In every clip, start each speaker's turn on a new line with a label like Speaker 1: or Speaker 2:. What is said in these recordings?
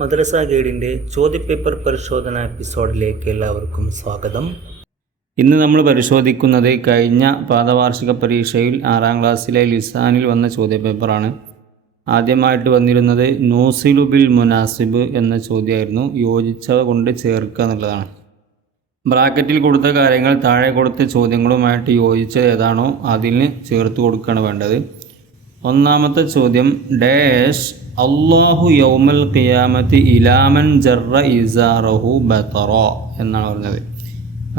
Speaker 1: മദ്രസ ഗൈഡിന്റെ ചോദ്യപേപ്പർ പരിശോധന എപ്പിസോഡിലേക്ക് എല്ലാവർക്കും സ്വാഗതം.
Speaker 2: ഇന്ന് നമ്മൾ പരിശോധിക്കുന്നത് കഴിഞ്ഞ പാദവാർഷിക പരീക്ഷയിൽ ആറാം ക്ലാസ്സിലെ ലിസാനിൽ വന്ന ചോദ്യപേപ്പറാണ്. ആദ്യമായിട്ട് വന്നിരുന്നത് നോസിലുബിൽ മുനാസിബ് എന്ന ചോദ്യമായിരുന്നു. യോജിച്ചവ കൊണ്ട് ചേർക്കുക എന്നുള്ളതാണ്. ബ്രാക്കറ്റിൽ കൊടുത്ത കാര്യങ്ങൾ താഴെ കൊടുത്ത ചോദ്യങ്ങളുമായിട്ട് യോജിച്ചത് ഏതാണോ അതിന് ചേർത്ത് കൊടുക്കുകയാണ് വേണ്ടത്. ഒന്നാമത്തെ ചോദ്യം ഡാഷ് അള്ളാഹു യൗമൽ ഖിയാമത്തി ഇലാമൻ ജറ ഇസാറഹു ബത്തറോ എന്നാണ് പറഞ്ഞത്.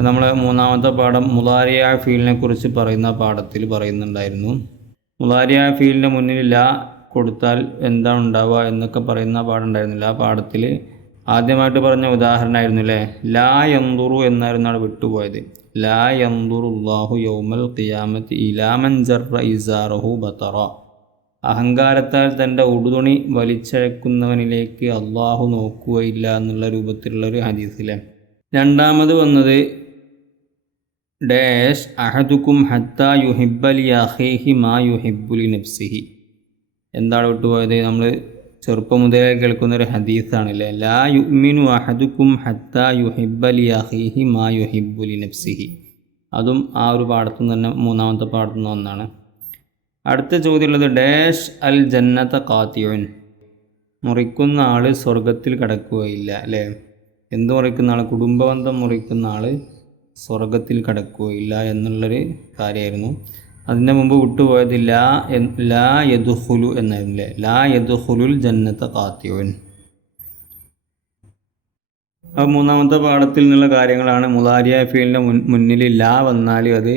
Speaker 2: നമ്മൾ മൂന്നാമത്തെ പാഠം മുലാരിയ ഫീലിനെ കുറിച്ച് പറയുന്ന പാഠത്തിൽ പറയുന്നുണ്ടായിരുന്നു. മുലാരിയ ഫീലിന്റെ മുന്നിൽ ലാ കൊടുത്താൽ എന്താണ് ഉണ്ടാവുക എന്നൊക്കെ പറയുന്ന പാഠം ഉണ്ടായിരുന്നില്ല. ആ പാഠത്തിൽ ആദ്യമായിട്ട് പറഞ്ഞ ഉദാഹരണമായിരുന്നു അല്ലേ? ലാ യന്തുറു എന്നായിരുന്നു അവിടെ വിട്ടുപോയത്. ലാ യന്തുറുല്ലാഹു യൗമൽ ഖിയാമത്തി ഇലാമൻ ജറ ഇസാറഹു ബത്തറ അഹങ്കാരത്താൽ തന്റെ ഉടുതുണി വലിച്ചഴക്കുന്നവനിലേക്ക് അള്ളാഹു നോക്കുകയില്ല എന്നുള്ള രൂപത്തിലുള്ള ഒരു ഹദീസിലെ. രണ്ടാമത് വന്നത് ഡാഷ് അഹദുക്കും ഹത്ത യുഹിബലി അഹേഹി മാ യുഹിബുലി നബ്സിഹി എന്താണ് വിട്ടുപോയത്? നമ്മൾ ചെറുപ്പം മുതലേ കേൾക്കുന്ന ഒരു ഹദീസാണല്ലേ? ലാ യുമിനു അഹദുക്കും ഹത്ത യുഹിബലി അഹേഹി മാ യുഹിബുലി നബ്സിഹി അതും ആ ഒരു പാഠത്തു തന്നെ മൂന്നാമത്തെ പാഠത്തു നിന്ന് ഒന്നാണ് അടുത്ത ചോദ്യമുള്ളത് ഡാഷ് അൽ ജന്നത്ത കാത്തിയോൻ മുറിക്കുന്ന ആൾ സ്വർഗത്തിൽ കടക്കുകയില്ല അല്ലേ? എന്ത് മുറിക്കുന്ന ആൾ കുടുംബബന്ധം മുറിക്കുന്ന ആൾ സ്വർഗത്തിൽ കടക്കുകയില്ല എന്നുള്ളൊരു കാര്യമായിരുന്നു. അതിന്റെ മുമ്പ് വിട്ടുപോയത് ലാ ലാ യദുഹുലു എന്നായിരുന്നു അല്ലേ? ലാ യദുഹുലുൽ ജന്നത്ത കാത്തിയോൻ അപ്പോൾ മൂന്നാമത്തെ പാഠത്തിൽ നിന്നുള്ള കാര്യങ്ങളാണ്. മുലാരിയ ഫീലിന്റെ മുൻ മുന്നിൽ ലാ വന്നാൽ അത്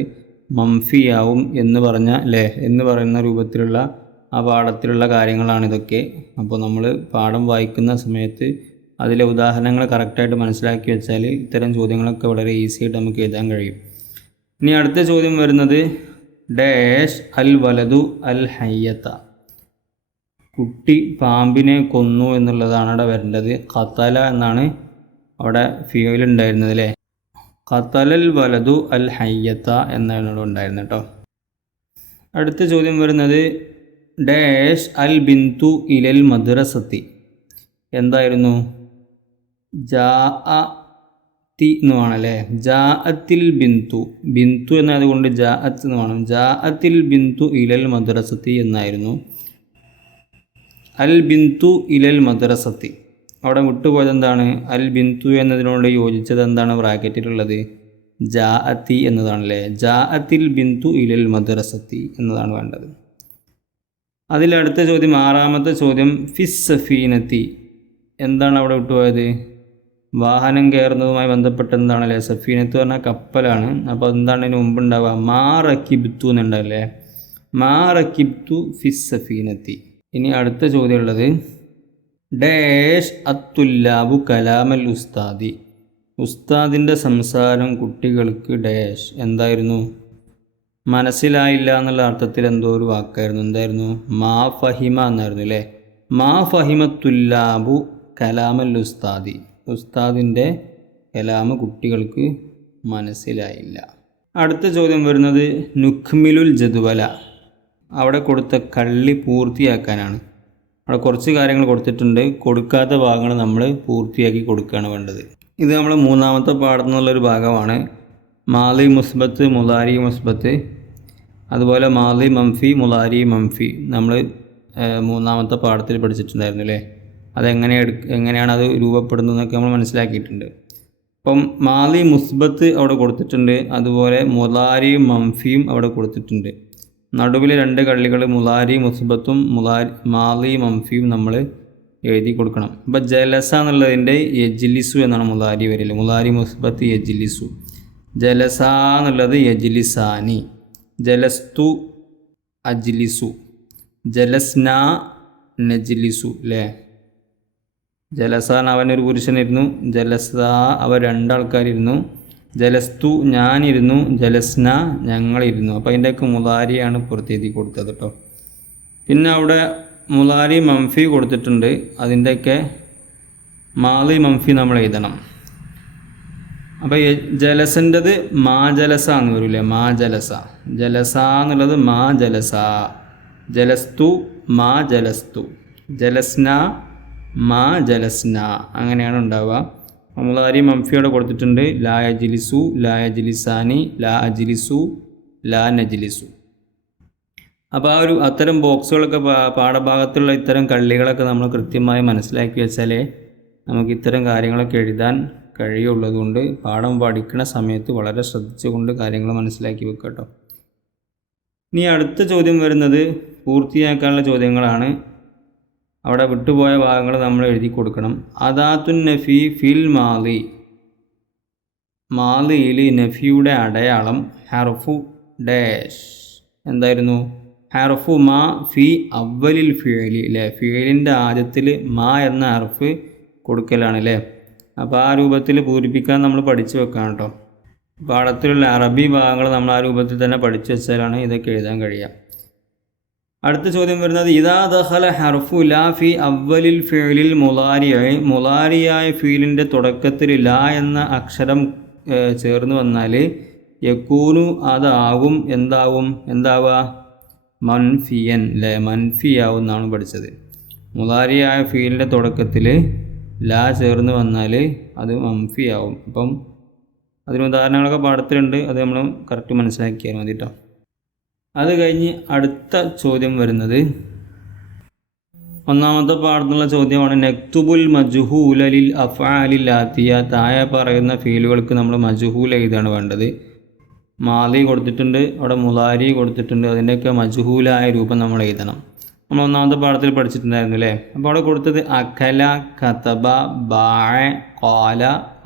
Speaker 2: മംഫിയാവും എന്ന് പറഞ്ഞ ലേ എന്ന് പറയുന്ന രൂപത്തിലുള്ള ആ പാഠത്തിലുള്ള കാര്യങ്ങളാണ് ഇതൊക്കെ. അപ്പോൾ നമ്മൾ പാഠം വായിക്കുന്ന സമയത്ത് അതിലെ ഉദാഹരണങ്ങൾ കറക്റ്റായിട്ട് മനസ്സിലാക്കി വെച്ചാൽ ഇത്തരം ചോദ്യങ്ങളൊക്കെ വളരെ ഈസി ആയിട്ട് നമുക്ക് എഴുതാൻ കഴിയും. ഇനി അടുത്ത ചോദ്യം വരുന്നത് ഡാഷ് അൽ വലതു അൽ ഹയ്യത്ത. കുട്ടി പാമ്പിനെ കൊന്നു എന്നുള്ളതാണ് അവിടെ വരേണ്ടത്. ഖത്തല എന്നാണ് അവിടെ ഫിയോയിൽ ഉണ്ടായിരുന്നത് അല്ലേ ഖത്തലൽ വലതു അൽ ഹയ്യത്ത എന്നാണ് ഉണ്ടായിരുന്നത് കേട്ടോ അടുത്ത ചോദ്യം വരുന്നത് ഡാഷ് അൽ ബിന്തു ഇലൽ മദ്രസത്തി. എന്തായിരുന്നു? ജാ തി എന്ന് വേണമല്ലേ ജാ അത്തിൽ ബിന്തു. ബിന്തു എന്നായതുകൊണ്ട് ജാ അത്ത് എന്ന് വേണം. ജാ അത്തിൽ ബിന്തു ഇലൽ മദ്രസത്തി എന്നായിരുന്നു. അൽ ബിന്തു ഇലൽ മദ്രസത്തി. അവിടെ വിട്ടുപോയത് എന്താണ് അൽ ബിന്തു എന്നതിനോട് യോജിച്ചത് എന്താണ് ബ്രാക്കറ്റിലുള്ളത്? ജാ അത്തി എന്നതാണല്ലേ? ജാ അത്തിൽ ബിന്തു ഇലൽ മദ്രസത്തി എന്നതാണ് വേണ്ടത്. അതിലടുത്ത ചോദ്യം ആറാമത്തെ ചോദ്യം ഫിസ് സഫീനത്തി. എന്താണ് അവിടെ വിട്ടുപോയത്? വാഹനം കയറുന്നതുമായി ബന്ധപ്പെട്ട എന്താണല്ലേ? സഫീനത്ത് പറഞ്ഞാൽ കപ്പലാണ്. അപ്പോൾ എന്താണ് ഇതിന് മുമ്പ് ഉണ്ടാവുക? മാ റക്കിബ്തു എന്നുണ്ടല്ലേ? മാ റക്കിബ്തു ഫിസ് സഫീനത്തി. ഇനി അടുത്ത ചോദ്യം ഉള്ളത് ഡാഷ് അത്തുല്ലാബു കലാമൽ ഉസ്താദി. ഉസ്താദിന്റെ സംസാരം കുട്ടികൾക്ക് ഡേഷ് എന്തായിരുന്നു? മനസ്സിലായില്ല എന്നുള്ള അർത്ഥത്തിൽ എന്തോ ഒരു വാക്കായിരുന്നു. എന്തായിരുന്നു? മാ ഫഹിമ എന്നായിരുന്നു അല്ലേ? മാ ഫഹിമത്തുല്ലാബു കലാമൽ ഉസ്താദി. ഉസ്താദിന്റെ കലാമ് കുട്ടികൾക്ക് മനസ്സിലായില്ല. അടുത്ത ചോദ്യം വരുന്നത് നുഖ്മിലുൽ ജദ്വല. അവിടെ കൊടുത്ത കള്ളി പൂർത്തിയാക്കാനാണ്. അവിടെ കുറച്ച് കാര്യങ്ങൾ കൊടുത്തിട്ടുണ്ട്. കൊടുക്കാത്ത ഭാഗങ്ങൾ നമ്മൾ പൂർത്തിയാക്കി കൊടുക്കുകയാണ് വേണ്ടത്. ഇത് നമ്മൾ മൂന്നാമത്തെ പാഠം എന്നുള്ളൊരു ഭാഗമാണ്. മാലി മുസ്ബത്ത് മുലാരി മുസ്ബത്ത്. അതുപോലെ മാലി മംഫി മുലാരി മംഫി. നമ്മൾ മൂന്നാമത്തെ പാഠത്തിൽ പഠിച്ചിട്ടുണ്ടായിരുന്നു അല്ലേ? അതെങ്ങനെ എങ്ങനെയാണ് അത് രൂപപ്പെടുന്നതെന്നൊക്കെ നമ്മൾ മനസ്സിലാക്കിയിട്ടുണ്ട്. അപ്പം മാലി മുസ്ബത്ത് അവിടെ കൊടുത്തിട്ടുണ്ട്. അതുപോലെ മുലാരിയും മംഫിയും അവിടെ കൊടുത്തിട്ടുണ്ട്. നടുവിൽ രണ്ട് കള്ളികൾ മുലാരി മുസ്ബത്തും മുലാരി മാലി മംഫിയും നമ്മൾ എഴുതി കൊടുക്കണം. അപ്പം ജലസ എന്നുള്ളതിന്റെ യജ്ലിസു എന്നാണ് മുലാരി വരില്ല മുലാരി മുസ്ബത്ത് യജ്ലിസു. ജലസ എന്നുള്ളത് യജ്ലിസാനി. ജലസ്തു അജ്ലിസു. ജലസ്ന നജ്ലിസു അല്ലേ ജലസാൻ അവനൊരു പുരുഷനിരുന്നു. ജലസ അവ രണ്ടാൾക്കാരിരുന്നു. ജലസ്തു ഞാനിരുന്നു ജലസ്ന ഞങ്ങളിരുന്നു. അപ്പോൾ അതിന്റെയൊക്കെ മുലാരിയാണ് പുറത്തെഴുതി കൊടുത്തത് കേട്ടോ പിന്നെ അവിടെ മുലാരി മംഫി കൊടുത്തിട്ടുണ്ട്. അതിന്റെയൊക്കെ മാലി മംഫി നമ്മൾ എഴുതണം. അപ്പോൾ ജലസന്റെത് മാ ജലസ എന്ന് വരില്ലേ മാ ജലസ. ജലസ എന്നുള്ളത് മാ ജലസ. ജലസ്തു മാ ജലസ്തു. ജലസ്ന മാ ജലസ്ന. അങ്ങനെയാണ് ഉണ്ടാവുക. മുലാരി മംഫിയോടെ കൊടുത്തിട്ടുണ്ട്? ലാ അജിലിസു ലാ അജിലിസാനി ലാ അജിലിസു ലാ നജിലിസു. അപ്പോൾ ആ ഒരു അത്തരം ബോക്സുകളൊക്കെ പാഠഭാഗത്തുള്ള ഇത്തരം കള്ളികളൊക്കെ നമ്മൾ കൃത്യമായി മനസ്സിലാക്കി വെച്ചാലേ നമുക്ക് ഇത്തരം കാര്യങ്ങളൊക്കെ എഴുതാൻ കഴിയുള്ളതുകൊണ്ട് പാഠം പഠിക്കുന്ന സമയത്ത് വളരെ ശ്രദ്ധിച്ചുകൊണ്ട് കാര്യങ്ങൾ മനസ്സിലാക്കി വെക്കട്ടോ കേട്ടോ. ഇനി അടുത്ത ചോദ്യം വരുന്നത് പൂർത്തിയാക്കാനുള്ള ചോദ്യങ്ങളാണ്. അവിടെ വിട്ടുപോയ ഭാഗങ്ങൾ നമ്മൾ എഴുതി കൊടുക്കണം. അദാത്തുൻ നഫി ഫിൽ മാലി മാലിയിൽ നഫിയുടെ അടയാളം ഹർഫു ഡാഷ്. എന്തായിരുന്നു? ഹർഫു മാ ഫി അവലിൽ ഫിയലി അല്ലേ ഫിയലിന്റെ ആദ്യത്തിൽ മാ എന്ന ഹർഫ് കൊടുക്കലാണ് അല്ലേ അപ്പോൾ ആ രൂപത്തിൽ പൂരിപ്പിക്കാൻ നമ്മൾ പഠിച്ചു വെക്കാം കേട്ടോ. പാഠത്തിലുള്ള അറബി ഭാഗങ്ങൾ നമ്മൾ ആ രൂപത്തിൽ തന്നെ പഠിച്ചു വെച്ചാലാണ് ഇതൊക്കെ എഴുതാൻ കഴിയുക. അടുത്ത ചോദ്യം വരുന്നത് ഇതാ ദഹല ഹർഫു ലാ ഫി അവലിൽ ഫീലിൽ മുലാരിയായി മുലാരിയായ ഫീലിന്റെ തുടക്കത്തിൽ ലാ എന്ന അക്ഷരം ചേർന്ന് വന്നാൽ യക്കൂനു അതാകും എന്താവും എന്താവുക മൻഫിയൻ അല്ലേ മൻഫിയാവും എന്നാണ് പഠിച്ചത്. മുലാരിയായ ഫീലിന്റെ തുടക്കത്തിൽ ലാ ചേർന്ന് വന്നാൽ അത് മൻഫിയാവും. അപ്പം അതിന് ഉദാഹരണങ്ങളൊക്കെ പാഠത്തിലുണ്ട് അത് നമ്മൾ കറക്റ്റ് മനസ്സിലാക്കിയാൽ മതി കേട്ടോ അത് കഴിഞ്ഞ് അടുത്ത ചോദ്യം വരുന്നത്. ഒന്നാമത്തെ പാഠത്തിലുള്ള ചോദ്യമാണ് നെക്തുബുൽ മജുഹൂലലിൽ അഫാലിൽ ആത്തിയ തായ പറയുന്ന ഫീലുകൾക്ക് നമ്മൾ മജുഹൂൽ എഴുതാണ് വേണ്ടത്. മാലി കൊടുത്തിട്ടുണ്ട് അവിടെ മുലാരി കൊടുത്തിട്ടുണ്ട് അതിന്റെയൊക്കെ മജുഹൂലായ രൂപം നമ്മൾ എഴുതണം. നമ്മൾ ഒന്നാമത്തെ പാഠത്തിൽ പഠിച്ചിട്ടുണ്ടായിരുന്നു അല്ലേ? അപ്പോൾ അവിടെ കൊടുത്തത് അഖല കതബ ബായ കോല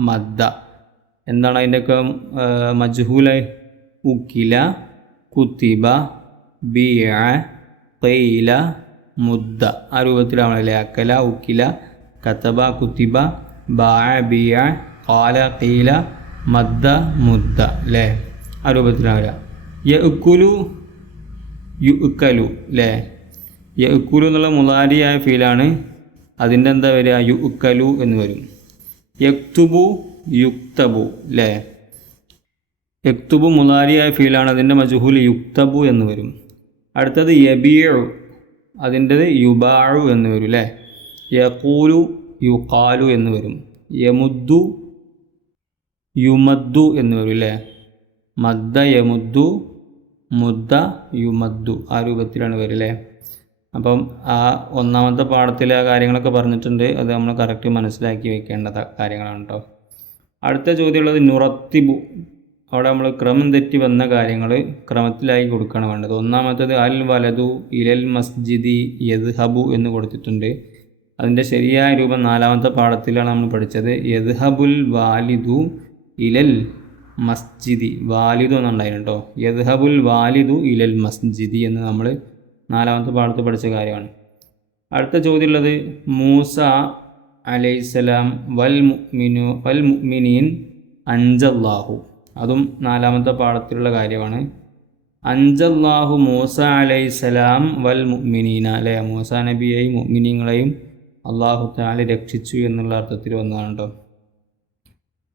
Speaker 2: മദ്ദ. എന്താണ് അതിന്റെയൊക്കെ മജുഹൂലായി? ഉക്കില കുത്തിബ ബിയ തൈല മുദ്ദ. ആ രൂപത്തിലാണല്ലേ. അക്കല ഉക്കില കത്തബ കുത്തിബ ബായ ബിയ കാല കീല മദ്ദ മുദ്ദ. അല്ലേ ആ രൂപത്തിലാണ് യു ഉക്കലു അല്ലേ യുക്കുലു എന്നുള്ള മുലാരിയായ ഫീലാണ് അതിന്റെ എന്താ വരിക? യു ഉക്കലു എന്ന് വരും. യക്തുബു യുക്തബു. അല്ലേ യക്തുബു മുതാരിയായ ഫീലാണ് അതിന്റെ മജുഹുൽ യുക്തബു എന്ന് വരും. അടുത്തത് യബിയു അതിന്റെത് യുബാഴു എന്ന് വരും അല്ലേ യക്കൂലു യുക്കാലു എന്ന് വരും. യമുദ്ദു യുമദ്ദു എന്ന് വരും അല്ലേ മദ്ദ യമുദ്ദു മുദ്ദ യുമദ്ദു ആ രൂപത്തിലാണ് വരും അല്ലേ അപ്പം ആ ഒന്നാമത്തെ പാഠത്തിലെ ആ കാര്യങ്ങളൊക്കെ പറഞ്ഞിട്ടുണ്ട്. അത് നമ്മൾ കറക്റ്റ് മനസ്സിലാക്കി വെക്കേണ്ട കാര്യങ്ങളാണ് കേട്ടോ അടുത്ത ചോദ്യമുള്ളത് നുറത്തിബു അവിടെ നമ്മൾ ക്രമം തെറ്റി വന്ന കാര്യങ്ങൾ ക്രമത്തിലായി കൊടുക്കുകയാണ് വേണ്ടത്. ഒന്നാമത്തത് അൽ വലതു ഇലൽ മസ്ജിദി യദ്ഹബു എന്ന് കൊടുത്തിട്ടുണ്ട്. അതിന്റെ ശരിയായ രൂപം നാലാമത്തെ പാഠത്തിലാണ് നമ്മൾ പഠിച്ചത്. യദ്ഹബുൽ വാലിദു ഇലൽ മസ്ജിദി. വാലിദു എന്നുണ്ടായിരുന്നു കേട്ടോ. യദ്ഹബുൽ വാലിദു ഇലൽ മസ്ജിദി എന്ന് നമ്മൾ നാലാമത്തെ പാഠത്ത് പഠിച്ച കാര്യമാണ്. അടുത്ത ചോദ്യമുള്ളത് മൂസ അലൈസലാം വൽ മുഅ്മിനു വൽ മുഅ്മിനീൻ അഞ്ചല്ലാഹു അതും നാലാമത്തെ പാഠത്തിലുള്ള കാര്യമാണ്. അഞ്ചല്ലാഹു മൂസ അലൈസലാം വൽ മുഅ്മിനീന അല്ലെ? മൂസ നബിയെയും മുഅ്മിനീങ്ങളെയും അള്ളാഹു താലി രക്ഷിച്ചു എന്നുള്ള അർത്ഥത്തിൽ വന്നതാണ് കേട്ടോ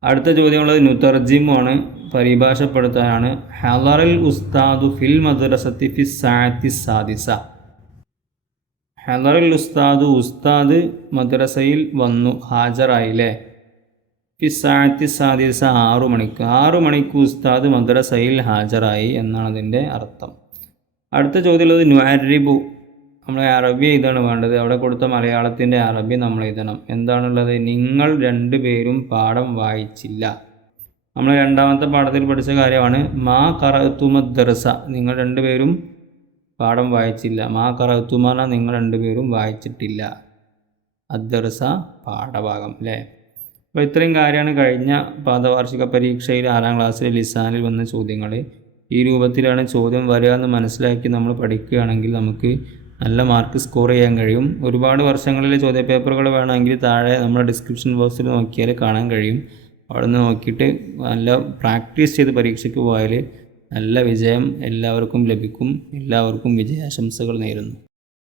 Speaker 2: അടുത്ത ചോദ്യമുള്ളത് നുതർജിമാണ് പരിഭാഷപ്പെടുത്താനാണ്. ഹലറിൽ ഉസ്താദു ഫിൽ മദ്രസത്തി ഫി സാത്തി സാദിസ. ഹലറിൽ ഉസ്താദു ഉസ്താദ് മദ്രസയിൽ വന്നു ഹാജരായില്ലേ ഫി സാത്തി സാദിസ ആറു മണിക്ക് ആറു മണിക്ക് ഉസ്താദ് മദ്രസയിൽ ഹാജരായി എന്നാണ് അതിന്റെ അർത്ഥം. അടുത്ത ചോദ്യമുള്ളത് നുഅരിബു. നമ്മൾ അറബി ഇതാണ് വേണ്ടത്. അവിടെ കൊടുത്ത മലയാളത്തിന്റെ അറബി നമ്മൾ എഴുതണം. എന്താണുള്ളത്? നിങ്ങൾ രണ്ടുപേരും പാഠം വായിച്ചില്ല. നമ്മൾ രണ്ടാമത്തെ പാഠത്തിൽ പഠിച്ച കാര്യമാണ് മാ കറത്തുമ ദർസ നിങ്ങൾ രണ്ടുപേരും പാഠം വായിച്ചില്ല. മാ കറത്തുമ നിങ്ങൾ രണ്ടുപേരും വായിച്ചിട്ടില്ല. അദ്ദർസ പാഠഭാഗം അല്ലേ? അപ്പോൾ ഇത്രയും കാര്യമാണ് കഴിഞ്ഞ പാദവാർഷിക പരീക്ഷയിൽ ആറാം ക്ലാസ്സിലെ ലിസാനിൽ വന്ന ചോദ്യങ്ങൾ ഈ രൂപത്തിലാണ് ചോദ്യം വരിക എന്ന് മനസ്സിലാക്കി നമ്മൾ പഠിക്കുകയാണെങ്കിൽ നമുക്ക് നല്ല മാർക്ക് സ്കോർ ചെയ്യാൻ കഴിയും. ഒരുപാട് വർഷങ്ങളിലെ ചോദ്യപേപ്പറുകൾ വേണമെങ്കിൽ താഴെ നമ്മുടെ ഡിസ്ക്രിപ്ഷൻ ബോക്സിൽ നോക്കിയാൽ കാണാൻ കഴിയും. അവിടെ നിന്ന് നോക്കിയിട്ട് നല്ല പ്രാക്ടീസ് ചെയ്ത് പരീക്ഷയ്ക്ക് പോയാൽ നല്ല വിജയം എല്ലാവർക്കും ലഭിക്കും. എല്ലാവർക്കും വിജയാശംസകൾ നേരുന്നു.